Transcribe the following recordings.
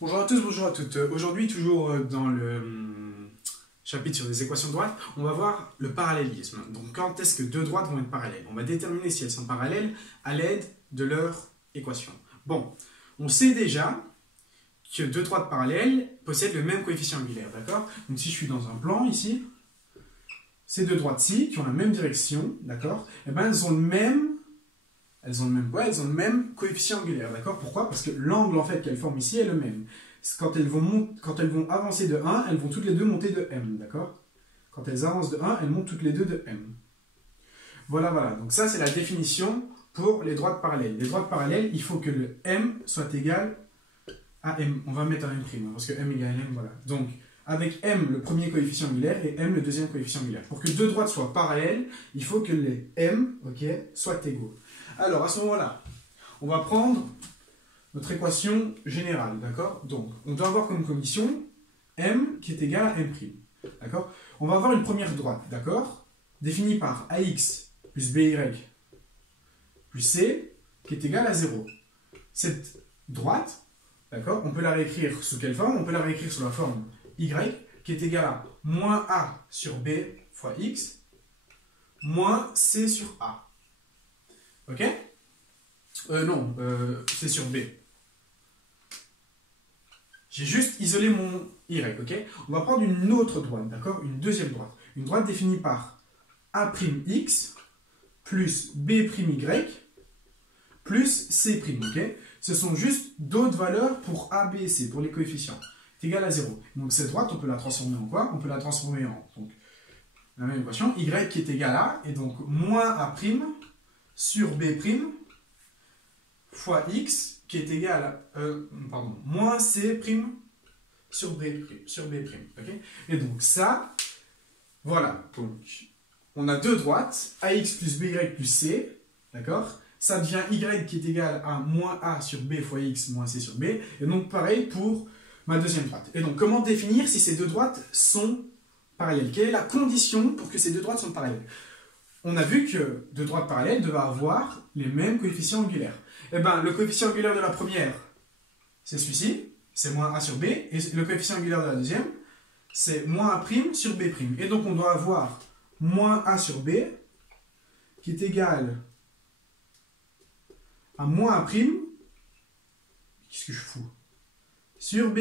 Bonjour à tous, bonjour à toutes. Aujourd'hui, toujours dans le chapitre sur les équations de droite, on va voir le parallélisme. Donc, quand est-ce que deux droites vont être parallèles? On va déterminer si elles sont parallèles à l'aide de leur équation. Bon, on sait déjà que deux droites parallèles possèdent le même coefficient angulaire, d'accord? Donc, si je suis dans un plan ici, ces deux droites-ci, qui ont la même direction, d'accord? Eh bien, elles ont le même coefficient angulaire, d'accord? Pourquoi? Parce que l'angle en fait qu'elles forment ici est le même. Quand elles vont avancer de 1, elles vont toutes les deux monter de m, d'accord? Quand elles avancent de 1, elles montent toutes les deux de m. Voilà, voilà. Donc ça, c'est la définition pour les droites parallèles. Les droites parallèles, il faut que le m soit égal à m. On va mettre un m', parce que m égale m, voilà. Donc, avec m le premier coefficient angulaire et m le deuxième coefficient angulaire. Pour que deux droites soient parallèles, il faut que les m, ok, soient égaux. Alors, à ce moment-là, on va prendre notre équation générale, d'accord? Donc, on doit avoir comme condition m qui est égal à m', d'accord? On va avoir une première droite, d'accord? Définie par ax plus by plus c qui est égale à 0. Cette droite, d'accord, on peut la réécrire sous quelle forme? On peut la réécrire sous la forme y qui est égale à moins a sur b fois x moins c sur a. Ok? Non, c'est sur B. J'ai juste isolé mon Y, ok? On va prendre une autre droite, d'accord? Une deuxième droite. Une droite définie par A'x plus B'y plus C', ok? Ce sont juste d'autres valeurs pour A, B et C, pour les coefficients. C'est égal à 0. Donc cette droite, on peut la transformer en quoi? On peut la transformer en donc, la même équation, Y qui est égal à, et donc moins A' sur B' fois x qui est égal à moins c' sur b'. Okay, et donc ça, voilà. Donc, on a deux droites, ax plus by plus c, d'accord? Ça devient y qui est égal à moins a sur b fois x moins c sur b. Et donc pareil pour ma deuxième droite. Et donc comment définir si ces deux droites sont parallèles? Quelle est la condition pour que ces deux droites soient parallèles? On a vu que deux droites parallèles devaient avoir les mêmes coefficients angulaires. Eh bien, le coefficient angulaire de la première, c'est celui-ci, c'est moins a sur b, et le coefficient angulaire de la deuxième, c'est moins a' sur b'. Et donc, on doit avoir moins a sur b, qui est égal à moins a', qu'est-ce que je fous, sur b'.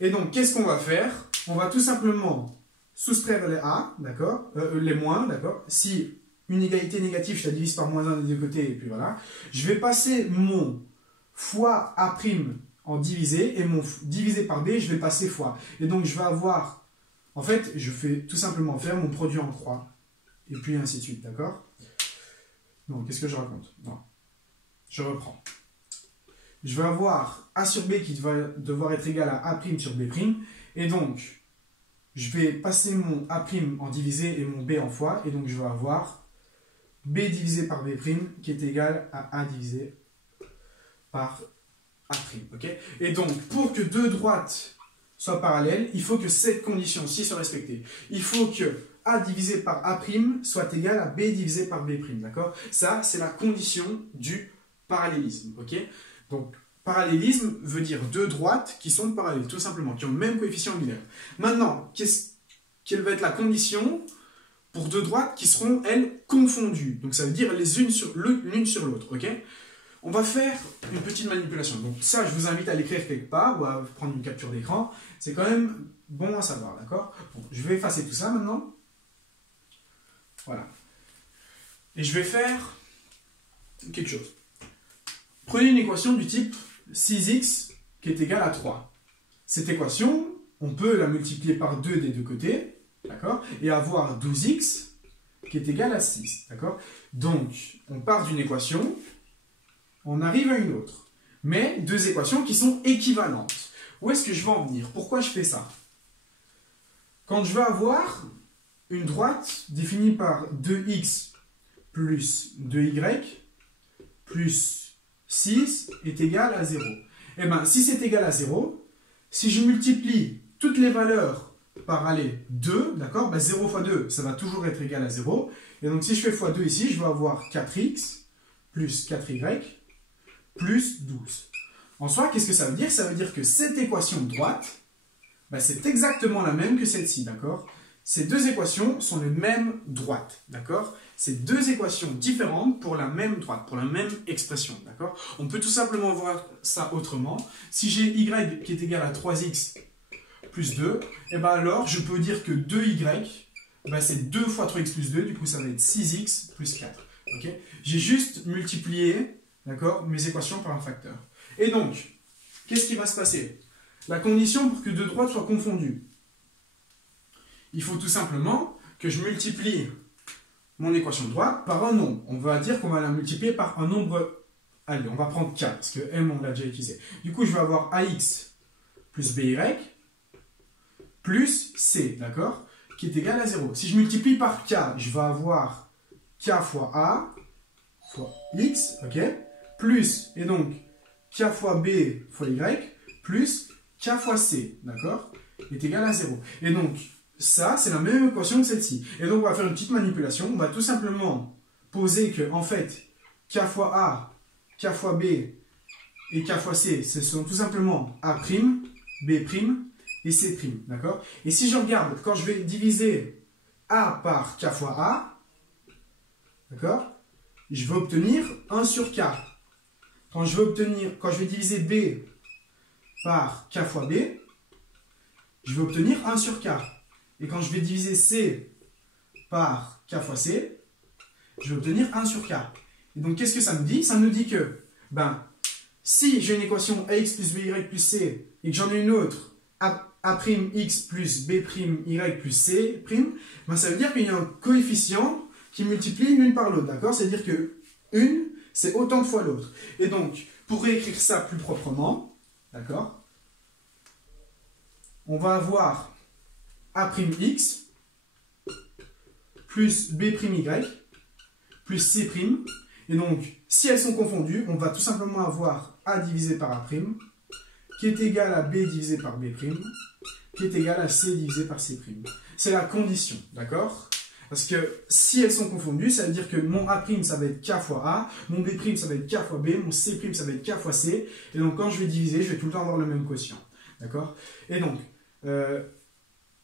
Et donc, qu'est-ce qu'on va faire? On va tout simplement soustraire les a, d'accord, les moins, d'accord. Si une égalité négative, je la divise par moins 1 des deux côtés, et puis voilà. Je vais passer mon fois a' en divisé, et mon divisé par b, je vais passer fois. Et donc, je vais avoir, en fait, je fais tout simplement faire mon produit en croix, et puis ainsi de suite, d'accord? Non, qu'est-ce que je raconte? Non, je reprends. Je vais avoir a sur b qui va devoir être égal à a' sur b', et donc, je vais passer mon a' en divisé et mon b en fois, et donc je vais avoir b divisé par b' qui est égal à a divisé par a'. Okay, et donc, pour que deux droites soient parallèles, il faut que cette condition-ci soit respectée. Il faut que a divisé par a' soit égal à b divisé par b'. D'accord? Ça, c'est la condition du parallélisme. Okay, donc, parallélisme veut dire deux droites qui sont parallèles, tout simplement, qui ont le même coefficient angulaire. Maintenant, quelle va être la condition pour deux droites qui seront, elles, confondues? Donc ça veut dire les unes sur l'une sur l'autre, ok? On va faire une petite manipulation. Donc ça, je vous invite à l'écrire quelque part ou à prendre une capture d'écran. C'est quand même bon à savoir, d'accord? Bon, je vais effacer tout ça maintenant. Voilà. Et je vais faire quelque chose. Prenez une équation du type 6x qui est égale à 3. Cette équation, on peut la multiplier par 2 des deux côtés, d'accord? Et avoir 12x qui est égal à 6, d'accord? Donc, on part d'une équation, on arrive à une autre. Mais deux équations qui sont équivalentes. Où est-ce que je vais en venir? Pourquoi je fais ça? Quand je vais avoir une droite définie par 2x plus 2y plus 6 est égal à 0. Eh bien, si c'est égal à 0, si je multiplie toutes les valeurs par aller 2, d'accord, ben 0 fois 2, ça va toujours être égal à 0. Et donc, si je fais fois 2 ici, je vais avoir 4x plus 4y plus 12. En soi, qu'est-ce que ça veut dire? Ça veut dire que cette équation de droite, ben, c'est exactement la même que celle-ci, d'accord? Ces deux équations sont les mêmes droites, d'accord? C'est deux équations différentes pour la même droite, pour la même expression, d'accord? On peut tout simplement voir ça autrement. Si j'ai y qui est égal à 3x plus 2, et ben alors je peux dire que 2y, ben c'est 2 fois 3x plus 2, du coup ça va être 6x plus 4. Okay, j'ai juste multiplié, d'accord, mes équations par un facteur. Et donc, qu'est-ce qui va se passer? La condition pour que deux droites soient confondues, il faut tout simplement que je multiplie mon équation de droite par un nombre. On va dire qu'on va la multiplier par un nombre. Allez, on va prendre k, parce que m, on l'a déjà utilisé. Du coup, je vais avoir ax plus by plus c, d'accord, qui est égal à 0. Si je multiplie par k, je vais avoir k fois a fois x, ok, plus, et donc, k fois b fois y, plus k fois c, d'accord, est égal à 0. Et donc, ça, c'est la même équation que celle-ci. Et donc, on va faire une petite manipulation. On va tout simplement poser que, en fait, k fois a, k fois b et k fois c, ce sont tout simplement a', b' et c', d'accord? Et si je regarde, quand je vais diviser a par k fois a, d'accord, je vais obtenir 1 sur k. Quand je vais diviser b par k fois b, je vais obtenir 1 sur k. Et quand je vais diviser c par k fois c, je vais obtenir 1 sur k. Et donc, qu'est-ce que ça me dit? Ça me dit que, ben, si j'ai une équation ax plus by plus c, et que j'en ai une autre, a'x plus b'y plus c', ben, ça veut dire qu'il y a un coefficient qui multiplie l'une par l'autre, d'accord? C'est-à-dire que une, c'est autant de fois l'autre. Et donc, pour réécrire ça plus proprement, d'accord, on va avoir a'x plus b'y plus c'. Et donc, si elles sont confondues, on va tout simplement avoir a divisé par a', qui est égal à b divisé par b', qui est égal à c divisé par c'. C'est la condition, d'accord? Parce que si elles sont confondues, ça veut dire que mon a', ça va être k fois a, mon b', ça va être k fois b, mon c', ça va être k fois c. Et donc, quand je vais diviser, je vais tout le temps avoir le même quotient. D'accord? Et donc,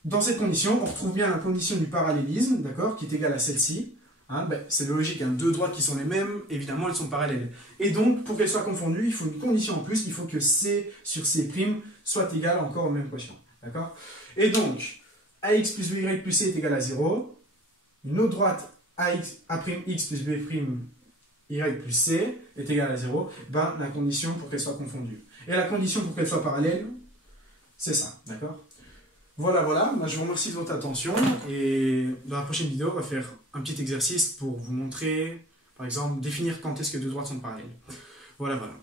dans cette condition, on retrouve bien la condition du parallélisme, d'accord, qui est égale à celle-ci. Hein, ben, c'est logique, hein, deux droites qui sont les mêmes, évidemment, elles sont parallèles. Et donc, pour qu'elles soient confondues, il faut une condition en plus, il faut que c sur c' soit égal encore au même quotient. D'accord? Et donc, ax plus by plus c est égal à 0. Une autre droite, a'x plus b'y plus c est égale à 0. Ben, la condition pour qu'elles soient confondues. Et la condition pour qu'elles soient parallèles, c'est ça. D'accord? Voilà, voilà. Moi, je vous remercie de votre attention. Et dans la prochaine vidéo, on va faire un petit exercice pour vous montrer, par exemple, définir quand est-ce que deux droites sont parallèles. Voilà, voilà.